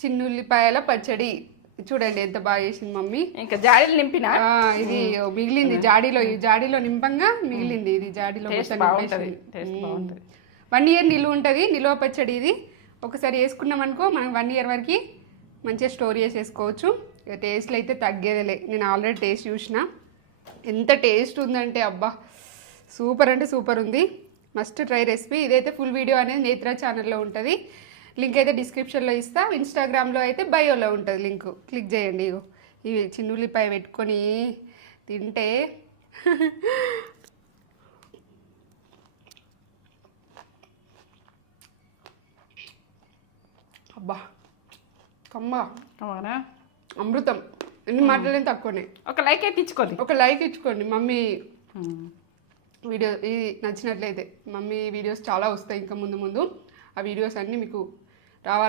చిన్నుల్లిపాయల పచ్చడి చూడండి ఎంత బాగా చేసింది మమ్మీ. ఇంకా జాడీలు నింపినా ఇది మిగిలింది జాడీలో, ఈ జాడీలో నింపంగా మిగిలింది. ఇది జాడీలో బాగుంటుంది. 1 year నిలువ ఉంటుంది. నిలువ పచ్చడి ఇది. ఒకసారి వేసుకున్నాం అనుకో మనం 1 year వరకు మంచిగా స్టోర్ చేసేసుకోవచ్చు. ఇక టేస్ట్లో అయితే తగ్గేదేలే. నేను ఆల్రెడీ టేస్ట్ చూసిన, ఎంత టేస్ట్ ఉందంటే అబ్బా సూపర్ అంటే సూపర్ ఉంది. Must try recipe. ఇదైతే ఫుల్ వీడియో అనేది నేత్ర ఛానల్లో ఉంటుంది. లింక్ అయితే డిస్క్రిప్షన్లో ఇస్తా. ఇన్స్టాగ్రామ్లో అయితే బయోలో ఉంటుంది లింక్, క్లిక్ చేయండి. ఇవి చిన్నుల్లిపాయ పెట్టుకొని తింటే అబ్బా కమ్మా అవునా, అమృతం. ఎన్ని మాటలేని తక్కువనే. ఒక లైక్ అయితే ఇచ్చుకోండి, ఒక లైక్ ఇచ్చుకోండి. మమ్మీ వీడియో ఇది నచ్చినట్లయితే మమ్మీ వీడియోస్ చాలా వస్తాయి ఇంకా ముందు ముందు. ఆ వీడియోస్ అన్నీ మీకు రావాలంటే